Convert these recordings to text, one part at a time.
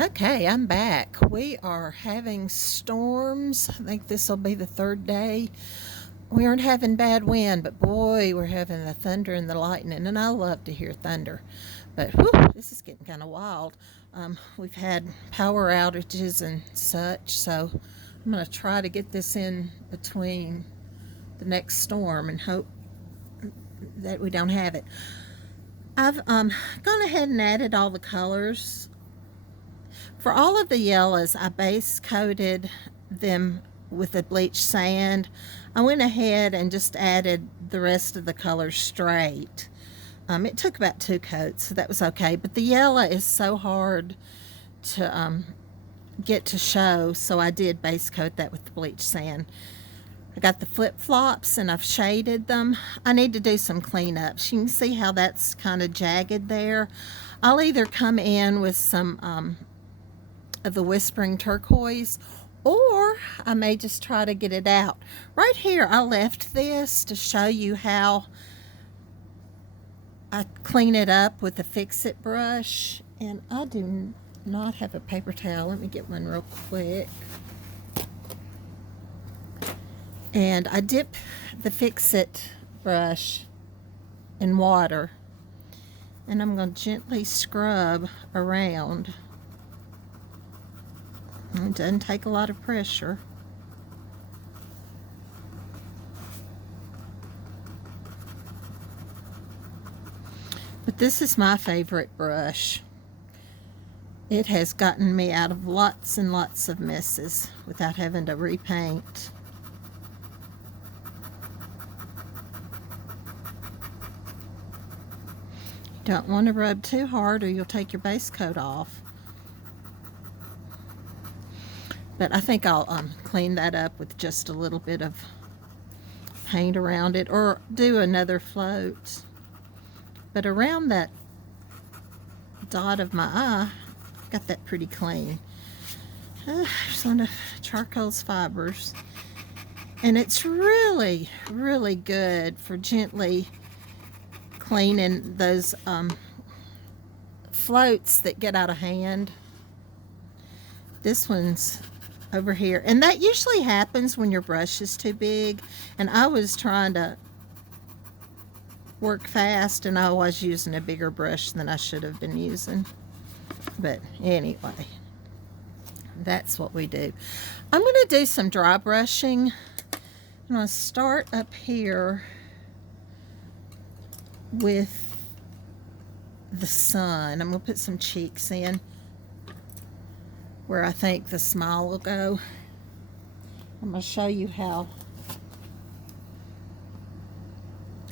Okay, I'm back. We are having storms. I think this will be the third day. We aren't having bad wind, but boy, we're having the thunder and the lightning, and I love to hear thunder. But whew, this is getting kind of wild. We've had power outages and such, so I'm going to try to get this in between the next storm and hope that we don't have it. I've gone ahead and added all the colors. For all of the yellows, I base coated them with a bleached sand. I went ahead and just added the rest of the colors straight. It took about 2 coats, so that was okay. But the yellow is so hard to get to show, so I did base coat that with the bleached sand. I got the flip-flops and I've shaded them. I need to do some cleanups. You can see how that's kind of jagged there. I'll either come in with some of the Whispering Turquoise, or I may just try to get it out. Right here, I left this to show you how I clean it up with a fix-it brush, and I do not have a paper towel. Let me get one real quick. And I dip the fix-it brush in water, and I'm going to gently scrub around. It doesn't take a lot of pressure. But this is my favorite brush. It has gotten me out of lots and lots of messes without having to repaint. You don't want to rub too hard or you'll take your base coat off. But I think I'll clean that up with just a little bit of paint around it, or do another float. But around that dot of my eye, I got that pretty clean. Just one of charcoal's fibers. And it's really, really good for gently cleaning those floats that get out of hand. This one's over here, and that usually happens when your brush is too big, and I was trying to work fast and I was using a bigger brush than I should have been using. But anyway, that's what we do. I'm going to do some dry brushing. I'm going to start up here with the sun. I'm going to put some cheeks in where I think the smile will go. I'm going to show you how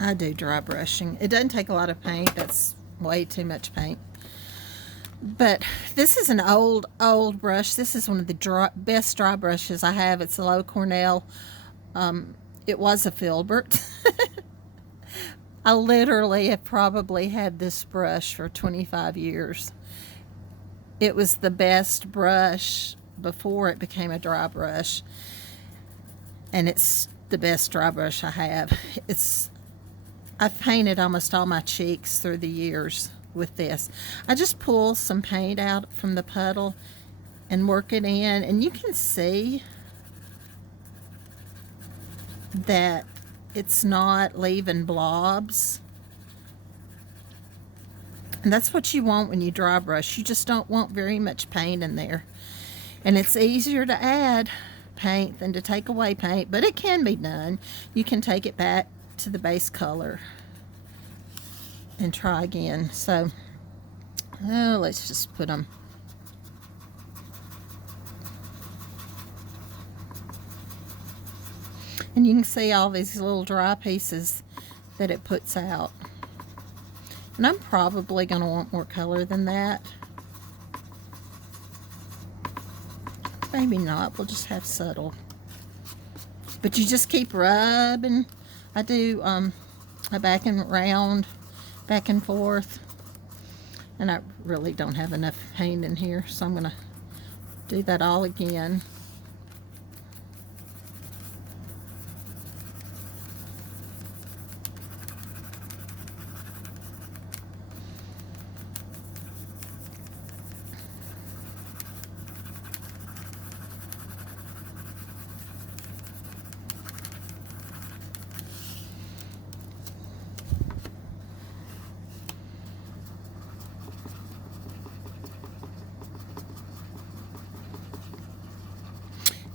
I do dry brushing. It doesn't take a lot of paint. That's way too much paint. But this is an old brush. This is one of the best dry brushes I have. It's a low Cornell. It was a filbert. I literally have probably had this brush for 25 years. It was the best brush before it became a dry brush, and it's the best dry brush I have. I've painted almost all my cheeks through the years with this. I just pull some paint out from the puddle and work it in, and you can see that it's not leaving blobs. And that's what you want when you dry brush. You just don't want very much paint in there. And it's easier to add paint than to take away paint, but it can be done. You can take it back to the base color and try again. So, let's just put them. And you can see all these little dry pieces that it puts out. And I'm probably going to want more color than that. Maybe not. We'll just have subtle. But you just keep rubbing. I do a back and round, back and forth. And I really don't have enough paint in here, so I'm going to do that all again.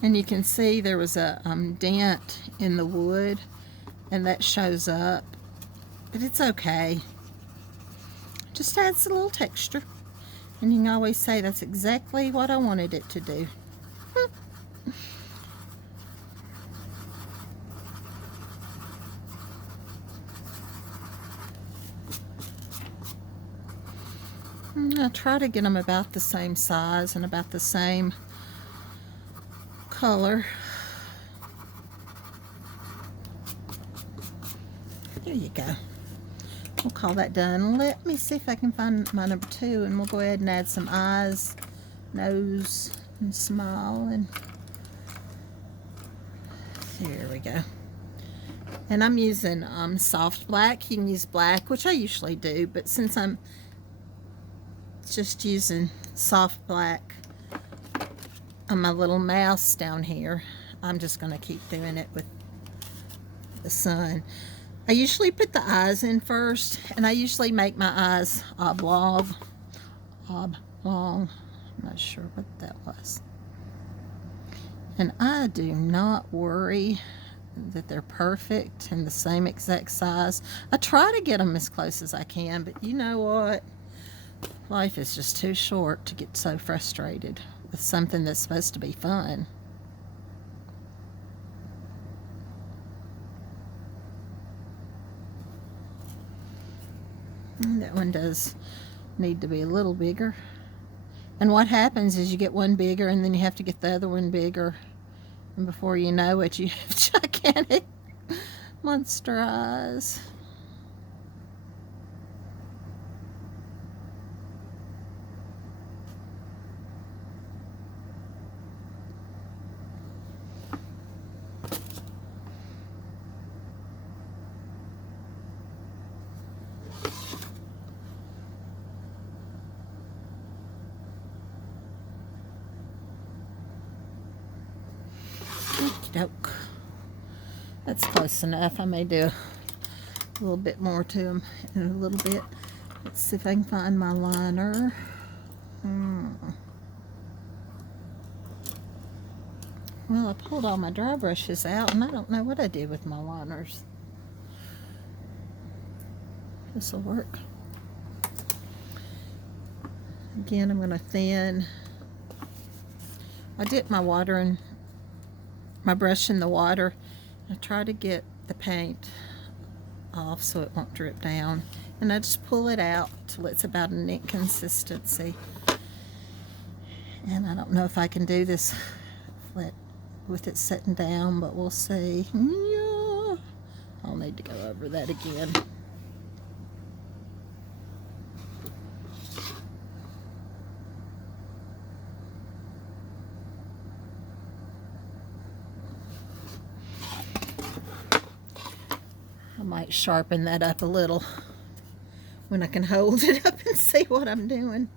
And you can see there was a dent in the wood, and that shows up, but it's okay. Just adds a little texture, and you can always say that's exactly what I wanted it to do. I try to get them about the same size and about the same color. There you go. We'll call that done. Let me see if I can find my number 2, and we'll go ahead and add some eyes, nose, and smile, and there we go. And I'm using soft black. You can use black, which I usually do, but since I'm just using soft black on my little mouse down here, I'm just going to keep doing it with the sun. I usually put the eyes in first, and I usually make my eyes oblong. I'm not sure what that was. And I do not worry that they're perfect and the same exact size. I try to get them as close as I can, but you know what? Life is just too short to get so frustrated with something that's supposed to be fun. And that one does need to be a little bigger. And what happens is you get one bigger, and then you have to get the other one bigger. And before you know it, you have gigantic monster eyes. Okey-doke. That's close enough. I may do a little bit more to them in a little bit. Let's see if I can find my liner. Well, I pulled all my dry brushes out, and I don't know what I did with my liners. This will work. Again, I'm going to thin. I dip my brush in the water. I try to get the paint off so it won't drip down, and I just pull it out till it's about a neat consistency. And I don't know if I can do this flat with it sitting down, but we'll see. Yeah. I'll need to go over that again. I might sharpen that up a little when I can hold it up and see what I'm doing.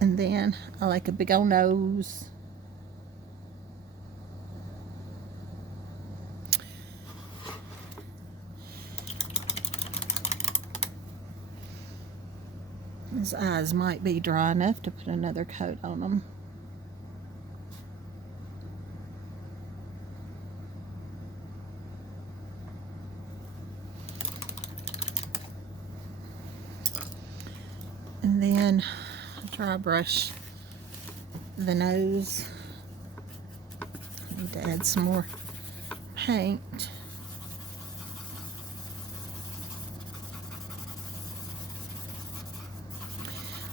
And then I like a big old nose. His eyes might be dry enough to put another coat on them. And then dry brush the nose. I need to add some more paint.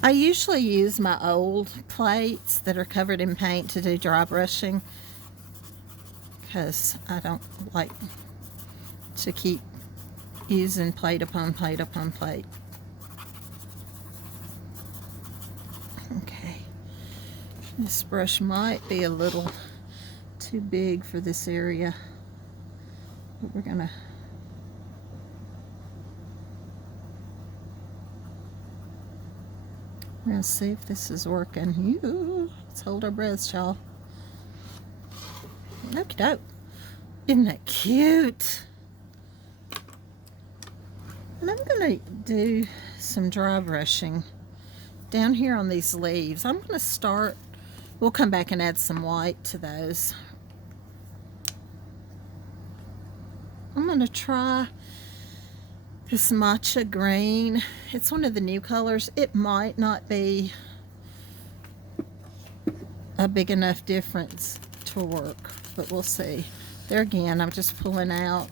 I usually use my old plates that are covered in paint to do dry brushing, because I don't like to keep using plate upon plate upon plate. Okay, this brush might be a little too big for this area, but we're gonna see if this is working. Let's hold our breaths, y'all. Okie doke. Isn't that cute? And I'm gonna do some dry brushing down here on these leaves. I'm going to start We'll come back and add some white to those. I'm going to try this matcha green. It's one of the new colors. It might not be a big enough difference to work, but we'll see. There again, I'm just pulling out.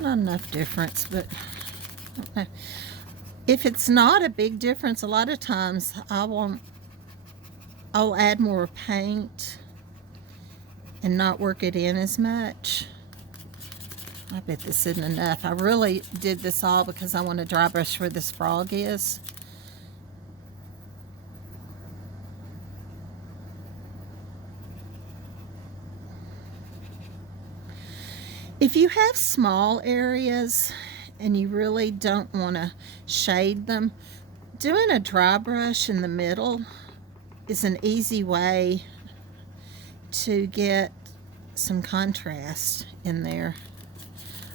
Not enough difference, but if it's not a big difference, a lot of times I'll add more paint and not work it in as much. I bet this isn't enough. I really did this all because I want to dry brush where this frog is. If you have small areas and you really don't want to shade them, doing a dry brush in the middle is an easy way to get some contrast in there.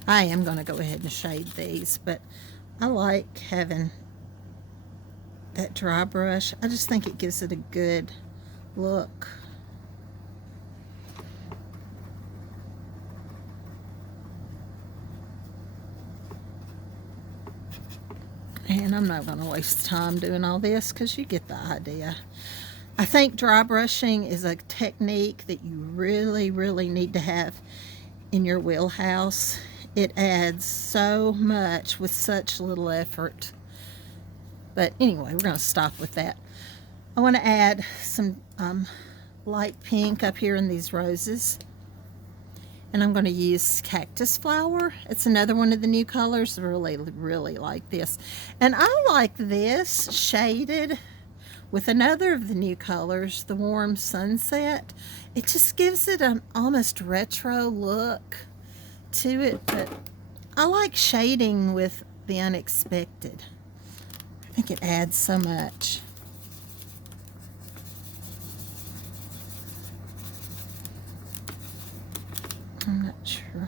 I am going to go ahead and shade these, but I like having that dry brush. I just think it gives it a good look. And I'm not going to waste time doing all this because you get the idea. I think dry brushing is a technique that you really, really need to have in your wheelhouse. It adds so much with such little effort. But anyway, we're going to stop with that. I want to add some light pink up here in these roses. And I'm going to use cactus flower. It's another one of the new colors. I really, really like this. And I like this shaded with another of the new colors, the warm sunset. It just gives it an almost retro look to it. But I like shading with the unexpected. I think it adds so much. I'm not sure.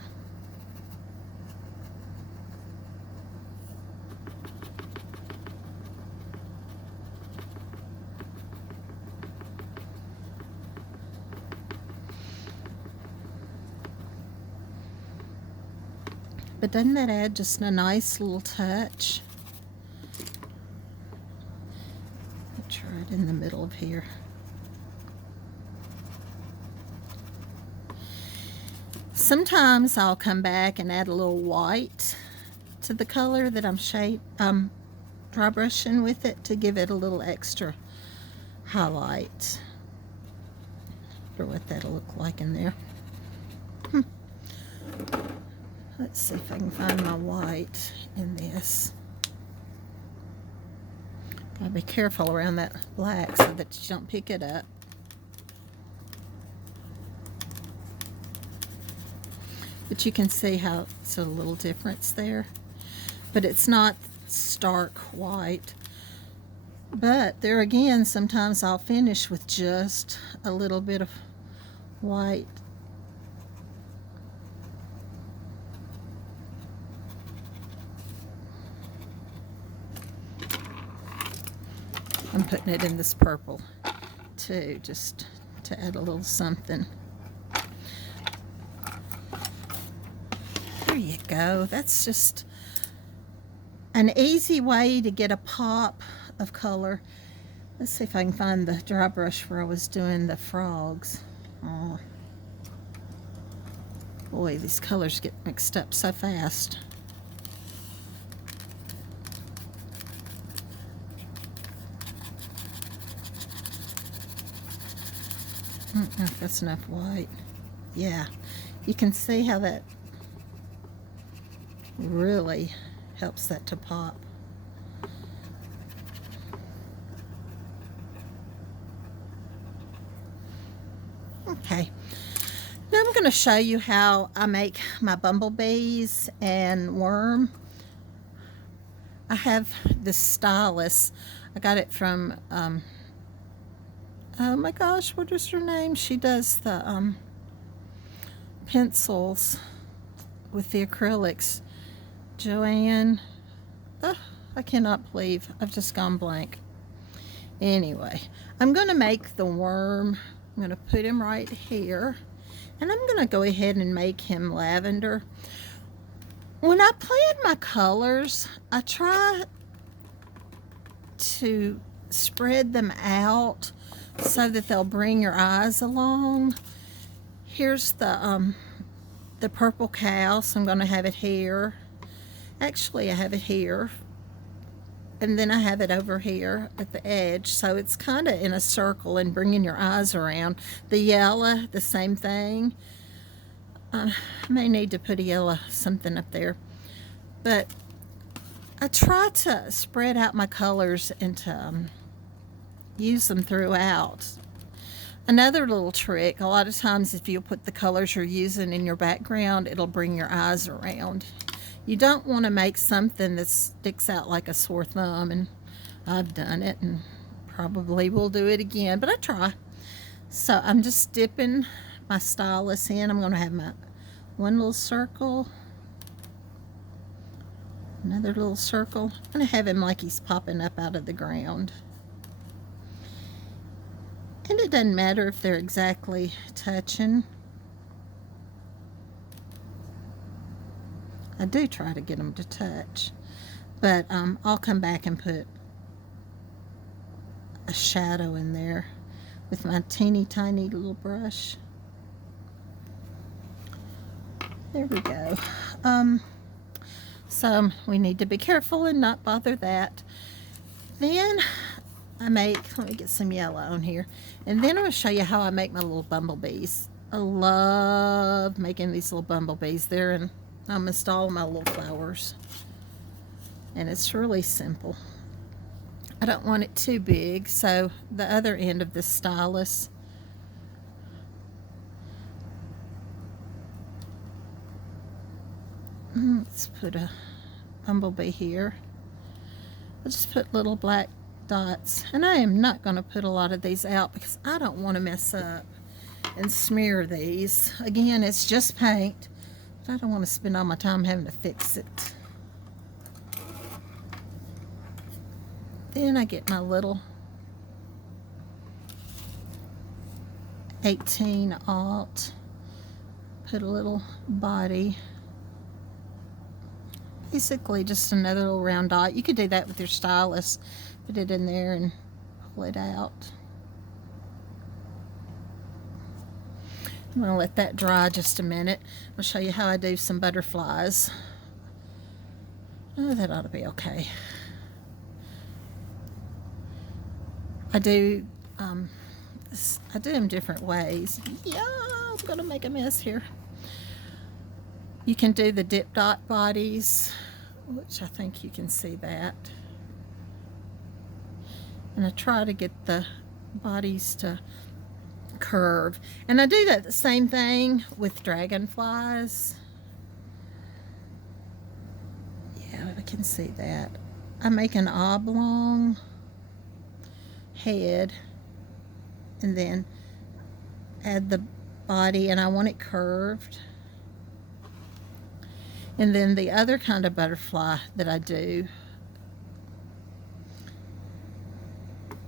But doesn't that add just a nice little touch? I'll try it in the middle of here. Sometimes I'll come back and add a little white to the color that I'm dry brushing with it to give it a little extra highlight. I wonder what that'll look like in there. Let's see if I can find my white in this. Gotta be careful around that black so that you don't pick it up. But you can see how it's a little difference there. But it's not stark white. But there again, sometimes I'll finish with just a little bit of white. I'm putting it in this purple too, just to add a little something. There you go. That's just an easy way to get a pop of color. Let's see if I can find the dry brush where I was doing the frogs. Oh, boy, these colors get mixed up so fast. I don't know if that's enough white. Yeah, you can see how that really helps that to pop. Okay, now I'm going to show you how I make my bumblebees and worm. I have this stylus. I got it from oh my gosh, what is her name? She does the pencils with the acrylics. Joanne, I cannot believe I've just gone blank. Anyway, I'm going to make the worm. I'm going to put him right here. And I'm going to go ahead and make him lavender. When I plan my colors, I try to spread them out so that they'll bring your eyes along. Here's the purple cow, so I'm going to have it here. Actually, I have it here. And then I have it over here at the edge, so it's kind of in a circle and bringing your eyes around. The yellow, the same thing. I may need to put a yellow something up there. But I try to spread out my colors and to use them throughout. Another little trick, a lot of times if you put the colors you're using in your background, it'll bring your eyes around. You don't want to make something that sticks out like a sore thumb, and I've done it and probably will do it again, but I try. So I'm just dipping my stylus in. I'm going to have my one little circle, another little circle. I'm going to have him like he's popping up out of the ground. And it doesn't matter if they're exactly touching. I do try to get them to touch, but I'll come back and put a shadow in there with my teeny tiny little brush. There we go. So we need to be careful and not bother that. Then let me get some yellow on here, and then I'm going to show you how I make my little bumblebees. I love making these little bumblebees. They're in almost all my little flowers, and it's really simple. I don't want it too big, so the other end of the stylus, let's put a bumblebee here. I'll just put little black dots, and I am not going to put a lot of these out because I don't want to mess up and smear these. Again, it's just paint. I don't want to spend all my time having to fix it. Then I get my little 18-aught, put a little body, basically just another little round dot. You could do that with your stylus, put it in there and pull it out. I'm going to let that dry just a minute. I'll show you how I do some butterflies. Oh, that ought to be okay. I do them different ways. Yeah, I'm going to make a mess here. You can do the dip dot bodies, which I think you can see that. And I try to get the bodies to curve, and I do that the same thing with dragonflies. Yeah, I can see that. I make an oblong head and then add the body, and I want it curved. And then the other kind of butterfly that I do,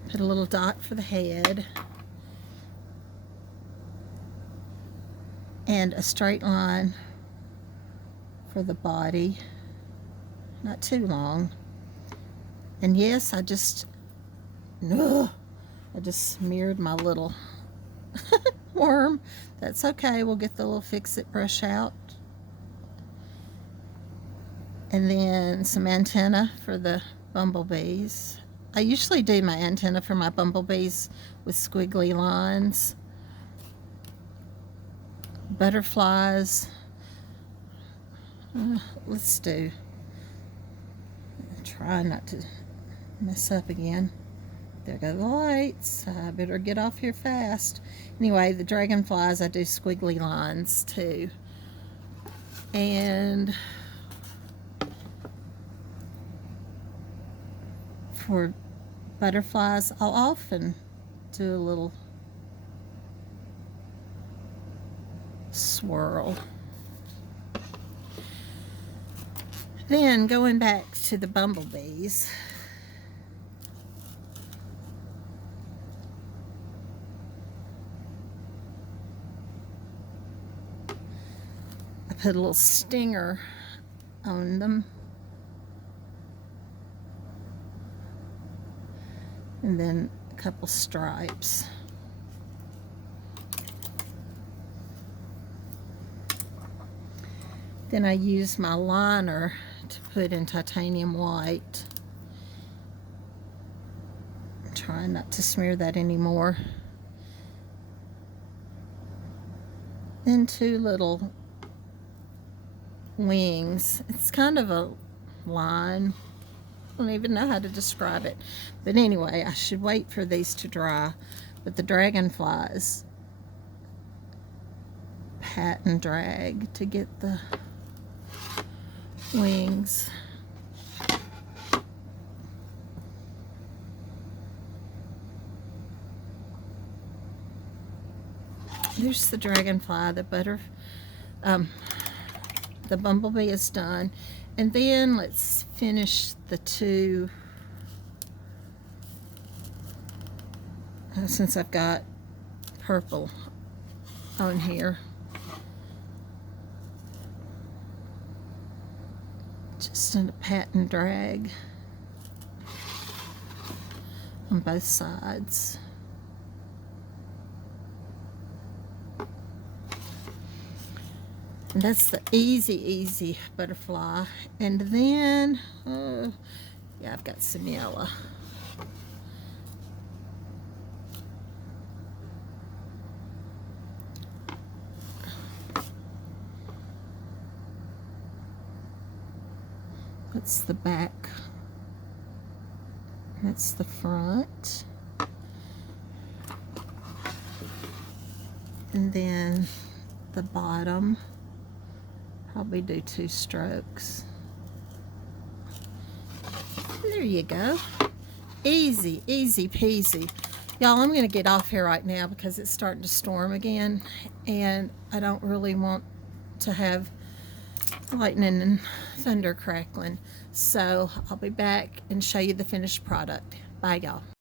put a little dot for the head and a straight line for the body, not too long. And yes, I just smeared my little worm. That's okay, we'll get the little fix-it brush out. And then some antenna for the bumblebees. I usually do my antenna for my bumblebees with squiggly lines. Butterflies, let's try not to mess up again. There go the lights. I better get off here fast. Anyway, the dragonflies, I do squiggly lines too. And for butterflies, I'll often do a little swirl. Then going back to the bumblebees, I put a little stinger on them. And then a couple stripes. Then I use my liner to put in titanium white. I'm trying not to smear that anymore. Then two little wings. It's kind of a line. I don't even know how to describe it. But anyway, I should wait for these to dry. But the dragonflies pat and drag to get the wings. There's the dragonfly, the bumblebee is done. And then let's finish the two, since I've got purple on here. Just in a pat and drag on both sides. And that's the easy butterfly. And then, yeah, I've got some yellow. That's the back. That's the front. And then the bottom. Probably do 2 strokes. There you go. Easy peasy. Y'all, I'm going to get off here right now because it's starting to storm again. And I don't really want to have lightning and thunder crackling. So I'll be back and show you the finished product. Bye, y'all.